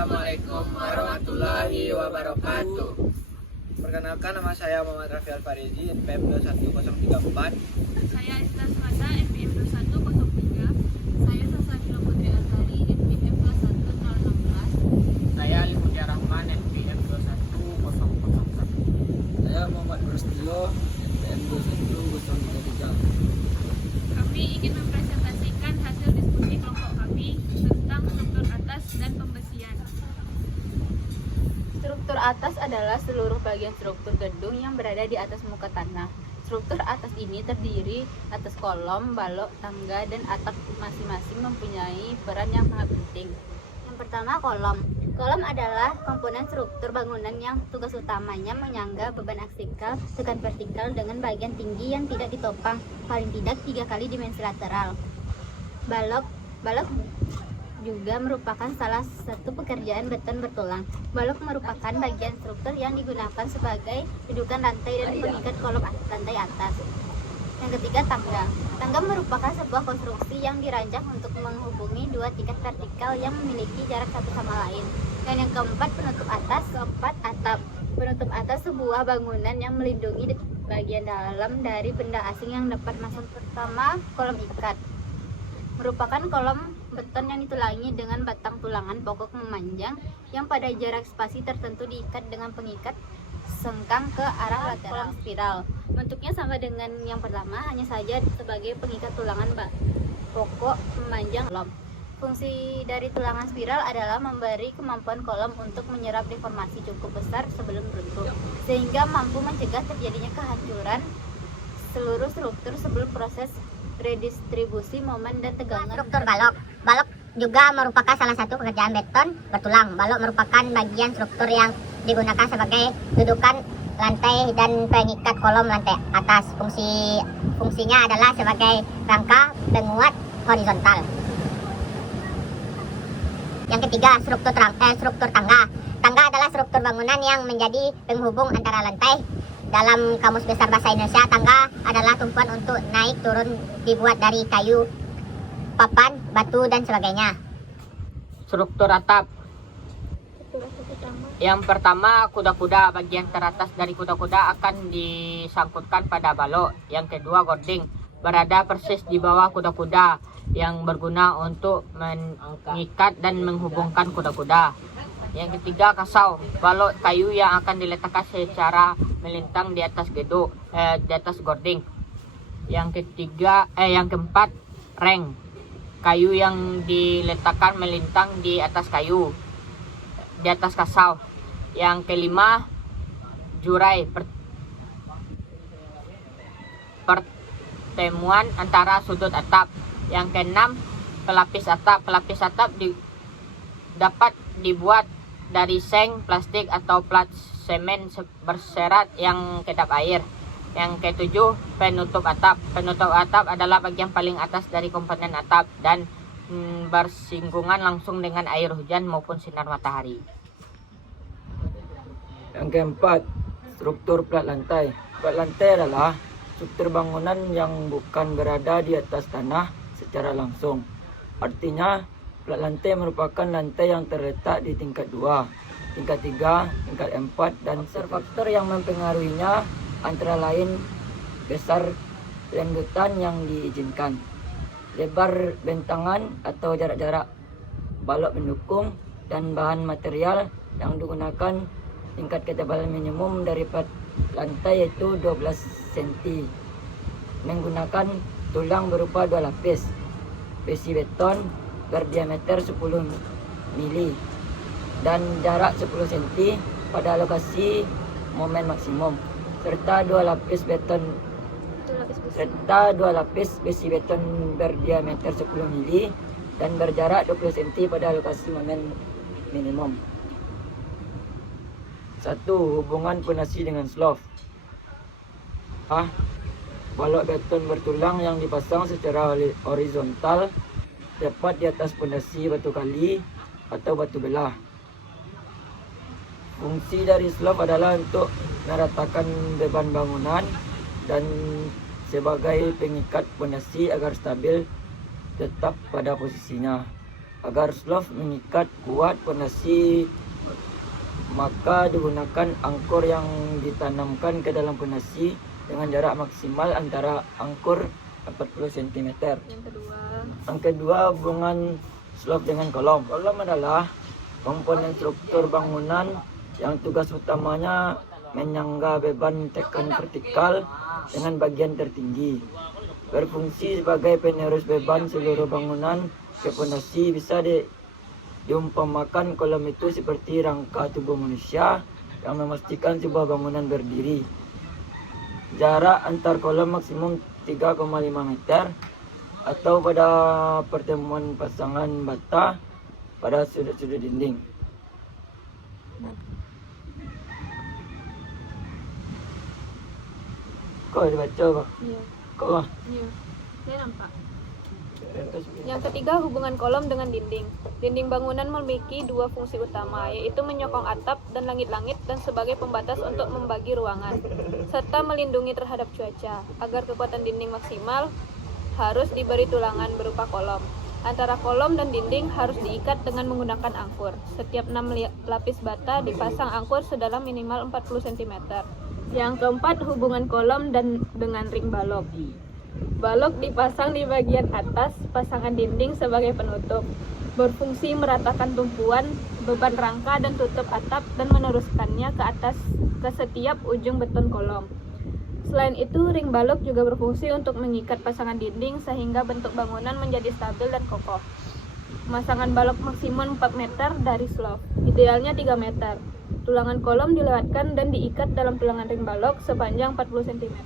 Assalamualaikum warahmatullahi wabarakatuh. Perkenalkan, nama saya Muhammad Rafi Alfarizi, NPM 21034. Saya Esta Semata, NPM 2103. Saya Sasabila Putri Azari, NPM 21016. Saya Ali Puja Rahman, NPM 21001. Saya Muhammad Brustilo, NPM 21033. Kami ingin mempresentasikan hasil diskusi kelompok kami tentang struktur atas dan pembesian. Struktur atas adalah seluruh bagian struktur gedung yang berada di atas muka tanah. Struktur atas ini terdiri atas kolom, balok, tangga, dan atap, masing-masing mempunyai peran yang sangat penting. Yang pertama, kolom. Kolom adalah komponen struktur bangunan yang tugas utamanya menyangga beban aksikal tekan vertikal dengan bagian tinggi yang tidak ditopang paling tidak 3 kali dimensi lateral. Balok juga merupakan salah satu pekerjaan beton bertulang. Balok merupakan bagian struktur yang digunakan sebagai dudukan lantai dan pengikat kolom lantai atas. Yang ketiga, tangga. Tangga merupakan sebuah konstruksi yang dirancang untuk menghubungi dua tingkat vertikal yang memiliki jarak satu sama lain. Dan yang keempat, penutup atas. Keempat, atap. Penutup atas sebuah bangunan yang melindungi bagian dalam dari benda asing yang dapat masuk. Pertama, kolom ikat. Merupakan kolom beton yang ditulangi dengan batang tulangan pokok memanjang yang pada jarak spasi tertentu diikat dengan pengikat sengkang ke arah lateral. Kolom spiral. Bentuknya sama dengan yang pertama, hanya saja sebagai pengikat tulangan pokok memanjang kolom. Fungsi dari tulangan spiral adalah memberi kemampuan kolom untuk menyerap deformasi cukup besar sebelum runtuh, sehingga mampu mencegah terjadinya kehancuran seluruh struktur sebelum proses redistribusi momen dan tegangan. Struktur balok. Balok juga merupakan salah satu pekerjaan beton bertulang. Balok merupakan bagian struktur yang digunakan sebagai dudukan lantai dan pengikat kolom lantai atas. Fungsinya adalah sebagai rangka penguat horizontal. Yang ketiga, struktur tangga. Tangga adalah struktur bangunan yang menjadi penghubung antara lantai. Dalam Kamus Besar Bahasa Indonesia, tangga adalah tumpuan untuk naik turun dibuat dari kayu, papan, batu, dan sebagainya. Struktur atap. Yang pertama, kuda-kuda. Bagian teratas dari kuda-kuda akan disangkutkan pada balok. Yang kedua, gording. Berada persis di bawah kuda-kuda yang berguna untuk mengikat dan menghubungkan kuda-kuda. Yang ketiga, kasau. Balok kayu yang akan diletakkan secara melintang di atas di atas gording. Yang keempat, reng. Kayu yang diletakkan melintang di atas kasau. Yang kelima, jurai. Pertemuan antara sudut atap. Yang keenam, pelapis atap. Pelapis atap dapat dibuat dari seng, plastik, atau plat semen berserat yang kedap air. Yang ketujuh, penutup atap. Penutup atap adalah bagian paling atas dari komponen atap dan bersinggungan langsung dengan air hujan maupun sinar matahari. Yang keempat, struktur plat lantai. Plat lantai adalah struktur bangunan yang bukan berada di atas tanah secara langsung. Artinya, plat lantai merupakan lantai yang terletak di tingkat 2, tingkat 3, tingkat 4, dan faktor yang mempengaruhinya antara lain besar lendutan yang diizinkan, lebar bentangan atau jarak-jarak, balok pendukung, dan bahan material yang digunakan. Tingkat ketebalan minimum dari plat lantai yaitu 12 cm, menggunakan tulang berupa 2 lapis, besi beton berdiameter 10 mili dan jarak 10 cm pada lokasi momen maksimum, serta 2 lapis besi beton berdiameter 10 mili dan berjarak 20 cm pada lokasi momen minimum. 1. Hubungan pondasi dengan slope. Balok beton bertulang yang dipasang secara horizontal tepat di atas pondasi batu kali atau batu belah. Fungsi dari slope adalah untuk meratakan beban bangunan dan sebagai pengikat pondasi agar stabil tetap pada posisinya. Agar slof mengikat kuat pondasi, maka digunakan angkor yang ditanamkan ke dalam pondasi dengan jarak maksimal antara angkor 40 cm. Yang kedua, hubungan slof dengan kolom. Kolom adalah komponen struktur bangunan yang tugas utamanya menyangga beban tekan vertikal dengan bagian tertinggi. Berfungsi sebagai penerus beban seluruh bangunan ke pondasi. Bisa diumpamakan kolom itu seperti rangka tubuh manusia yang memastikan sebuah bangunan berdiri. Jarak antar kolom maksimum 3,5 meter atau pada pertemuan pasangan bata pada sudut-sudut dinding. Kau dibaca Pak? Iya. Kau lah. Iya. Saya nampak. Yang ketiga, hubungan kolom dengan dinding. Dinding bangunan memiliki dua fungsi utama, yaitu menyokong atap dan langit-langit dan sebagai pembatas untuk membagi ruangan, serta melindungi terhadap cuaca. Agar kekuatan dinding maksimal, harus diberi tulangan berupa kolom. Antara kolom dan dinding harus diikat dengan menggunakan angkur. Setiap 6 lapis bata dipasang angkur sedalam minimal 40 cm. Yang keempat, hubungan kolom dan dengan ring balok. Balok dipasang di bagian atas pasangan dinding sebagai penutup. Berfungsi meratakan tumpuan, beban rangka dan tutup atap dan meneruskannya ke atas ke setiap ujung beton kolom. Selain itu, ring balok juga berfungsi untuk mengikat pasangan dinding sehingga bentuk bangunan menjadi stabil dan kokoh. Pemasangan balok maksimum 4 meter dari slof, idealnya 3 meter. Tulangan kolom dilewatkan dan diikat dalam tulangan ring balok sepanjang 40 cm.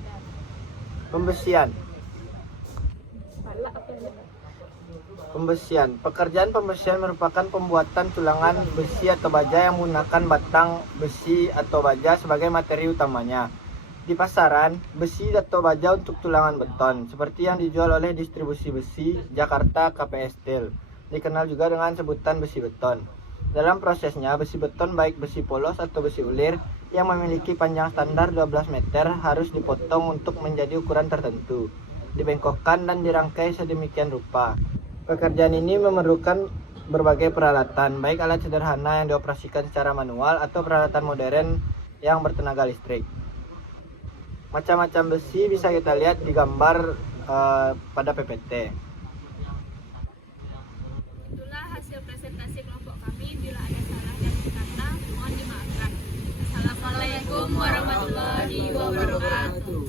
Pembesian. Pembesian. Pekerjaan pembesian merupakan pembuatan tulangan besi atau baja yang menggunakan batang besi atau baja sebagai materi utamanya. Di pasaran, besi atau baja untuk tulangan beton, seperti yang dijual oleh distribusi besi Jakarta KPS Steel, dikenal juga dengan sebutan besi beton. Dalam prosesnya, besi beton baik besi polos atau besi ulir yang memiliki panjang standar 12 meter harus dipotong untuk menjadi ukuran tertentu, dibengkokkan dan dirangkai sedemikian rupa. Pekerjaan ini memerlukan berbagai peralatan, baik alat sederhana yang dioperasikan secara manual atau peralatan modern yang bertenaga listrik. Macam-macam besi bisa kita lihat di gambar pada PPT. Itulah hasil presentasi kelompok kami. Bila ada salah dan kata, mohon dimaafkan. Assalamualaikum warahmatullahi wabarakatuh.